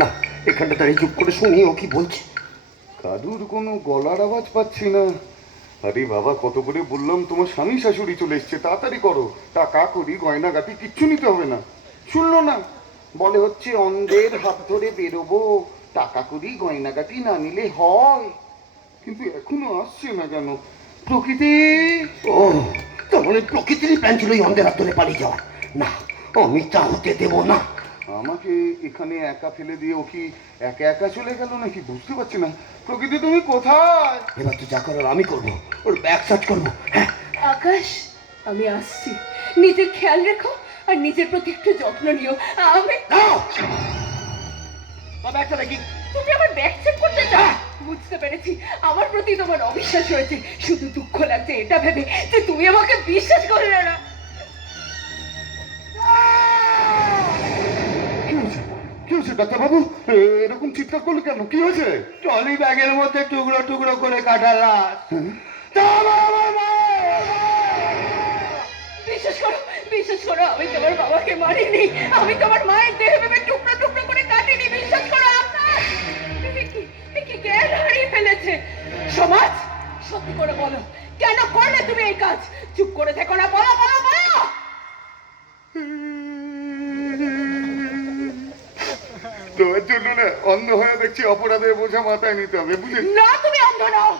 না, এখানটা দাঁড়িয়ে চুপ করে শুনি ও কি বলছে। কারুর কোনো গলার আওয়াজ পাচ্ছি না। আরে বাবা, কত করে বললাম তোমার স্বামী শাশুড়ি চলে এসছে, তাড়াতাড়ি করো, টাকা করি গয়নাগাটি কিচ্ছু নিতে হবে না। শুনলো না, বলে হচ্ছে অন্ধের হাত ধরে বেরোবো, টাকা করি গয়নাগাটি না নিলে হয়। কিন্তু এখনো আসছে না কেন? প্রকৃতি! ও, তার মানে প্রকৃতিরই প্ল্যান ছিল এই অন্ধের হাত ধরে পালিয়ে যাওয়ার। না, আমি তা হতে দেবো না। আমাকে এখানে একা ফেলে দিয়ে ও কি একা একা চলে গেল নাকি বুঝতে পারছি না। প্রকৃতি, তুমি কোথায়? এবার তো যা করার আমি করবো, ওর ব্যাগ সার্চ করবো। হ্যাঁ, আকাশ, আমি আসছি। নিজের খেয়াল রেখো আর নিজের প্রতি একটু যত্ন নিও। আমি দাও ব্যাগটা দেখি। তুমি আমার ব্যাগ চেক করতে চাও? বুঝতে পেরেছি, আমার প্রতি তোমার অবিশ্বাস হয়েছে। শুধু দুঃখ লাগছে এটা ভেবে যে তুমি আমাকে বিশ্বাস করলে না। কি হয়েছে? কি হয়েছে ডাক্তারবাবু? এরকম চিৎকার করলে কেন? কি হয়েছে? ট্রলি ব্যাগের মধ্যে টুকরো টুকরো করে কাটা লাশ। বিশ্বাস করো, বিশ্বাস করো, আমি তোমার বাবাকে মারিনি। আমি তোমার মায়ের দেহ ভেবে টুকরো টুকরো করে কাটিনি। বিশ্বাস করো। আকাশ, কি জ্ঞান হারিয়ে ফেলেছে। সমাজ, সত্যি করে বলো, কেন করলে তুমি এই কাজ? চুপ করে থেকো না, বলো বলো বলো। তোমার জন্য না অন্ধ হয়ে দেখছি অপরাধের বোঝা মাথায় নিতে হবে, বুঝলি? না, তুমি অন্ধ নও।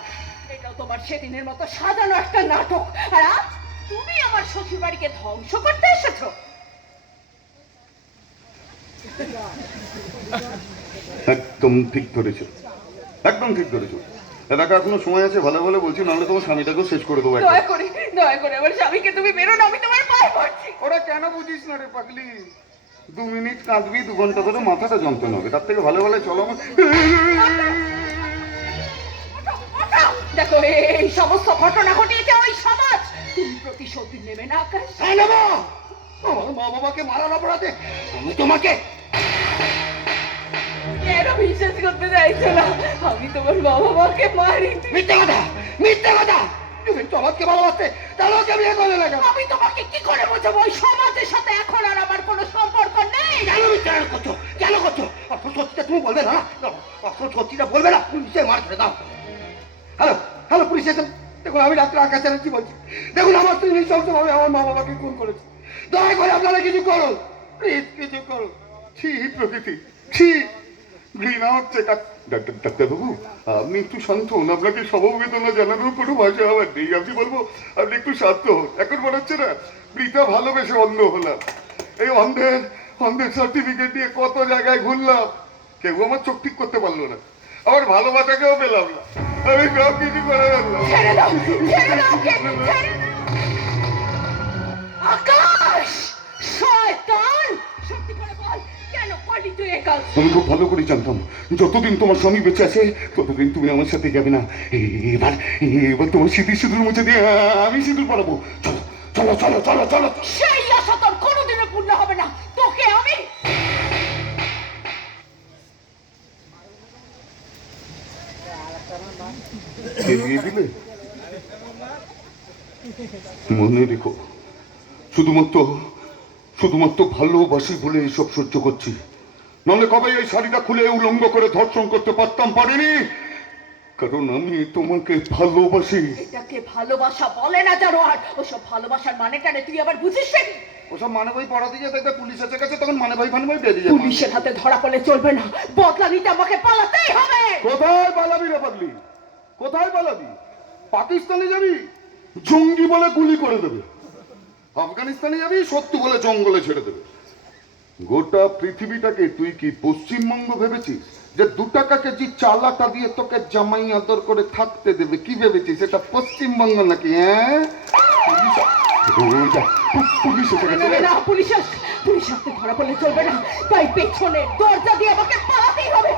এটাও তোমার সেদিনের মতো সাজানো একটা নাটক। আর আজ তুমি আমার শ্বশুর বাড়িকে ধ্বংস করতে এসেছো। একদম ঠিক ধরেছো, একদম ঠিক ধরেছো। এলাকা এখনো সময় আছে, ভালো ভালো বলছি, নাহলে তোমার স্বামীটাকেও শেষ করে দেবো। দয়া করে আমার স্বামীকে তুমি বেরো না, আমি তোমার পায়ে পড়ছি। ওরা কেন বুঝিস না রে পাগলি? 2 মিনিট কাঁদবি, 2 ঘন্টা ধরে মাথাটা যন্ত্রণা হবে, তার থেকে ভালো ভালো চলো আমার। দেখো, এই সমস্ত ঘটনা ঘটিয়েছে ওই সমাজ। তুমি প্রতিশোধ নেবে না আকাশ? হ্যাঁ নেবো। আমার মা বাবাকে মারার অপরাধে আমি তোমাকে। কেন বিশ্বাস করতে চাইছো না? আমি তোমার বাবা মাকে মারি। মিথ্যে কথা, মিথ্যে কথা। তুমি সমাজকে ভালোবাসতে, তাহলে ওকে বিয়ে করলে না কেন? আমি তোমাকে কি করে বোঝাবো? ওই সমাজের সাথে এখন আর আমার কোনো সম্পর্ক নেই। কেন মিথ্যে করছো? কেন করছো? আসল সত্যিটা তুমি বলবে না? আসল সত্যিটা বলবে না? পুলিশে মার করে দাও। Hello, hello, police station. দেখুন, আমি ডাক্তার আকাশ চ্যাটার্জি বলছি। দেখুন, আমার স্ত্রী নৃশংসভাবে আমার মা বাবাকে খুন করেছে। দয়া করে আপনারা কিছু করুন, প্লিজ কিছু করুন। ছি প্রকৃতি, ছি, ঘৃণা হচ্ছে। ডাক্তারবাবু, আপনি একটু শান্ত হন, আপনাকে সমবেদনা জানানোর কোনো ভাষা আমার নেই। আমি বলবো আপনি একটু শান্ত হন। এখন মনে হচ্ছে না বৃথা ভালোবেসে অন্ধ হলাম। এই অন্ধের সার্টিফিকেট দিয়ে কত জায়গায় ঘুরলাম, কেউ আমার চোখ ঠিক করতে পারলো না, আমার ভালোবাসাকেও পেলাম না। আমি সব কিছু করে ফেললাম। ছেড়ে দাও, ছেড়ে দাও ওকে, ছেড়ে দাও। আকাশ, শয়তান, সত্যি করে বল, কেন করলি তুই এই কাজ? আমি খুব ভালো করে জানতাম যতদিন তোমার স্বামী বেঁচে আছে ততদিন তুমি আমার সাথে যাবে না। এবার এবার তোমার সিঁদুর মুছে দিয়ে আমি সিঁদুর পরাবো। চলো চলো চলো চলো চলো। সেই আশা তোর কোনোদিনও পূর্ণ হবে না। তোকে আমি এগিয়ে দিলে মনে রেখো, শুধুমাত্র শুধুমাত্র ভালোবাসি বলে এইসব সহ্য করছি, নাহলে কবে এই শাড়িটা খুলে উলঙ্গ করে ধর্ষণ করতে পারতাম? পারিনি, কারণ আমি তোমাকে ভালোবাসি। এটাকে ভালোবাসা বলে না জানো? আর ওসব ভালোবাসার মানেটা তুই আবার বুঝিস না? ওসব মানে বই পড়াতে গিয়ে দেখবে পুলিশ এসে গেছে, তখন মানে ভাই বেরিয়ে যাবে। পুলিশের হাতে ধরা পড়লে চলবে না, বদলা নিতে আমাকে পালাতেই হবে। কোথায় পালাবি রে পাগলি? কোথায় পালাবি? পাকিস্তানে যাবি, জঙ্গি বলে গুলি করে দেবে। আফগানিস্তানে যাবি, সত্যি বলে জঙ্গলে ছেড়ে দেবে। গোটা পৃথিবীটাকে তুই কি পশ্চিমবঙ্গ ভেবেছিস যে 2 টাকা কেজি চালাটা দিয়ে তোকে জামাই আদর করে থাকতে দেবে? কি ভেবেছিস এটা পশ্চিমবঙ্গ নাকি? হ্যাঁ, পুলিশ এসে গেছে। না, পুলিশ হাতে ধরা পড়লে চলবে না, তাই পেছনে দরজা দিয়ে আমাকে পালাতেই হবে।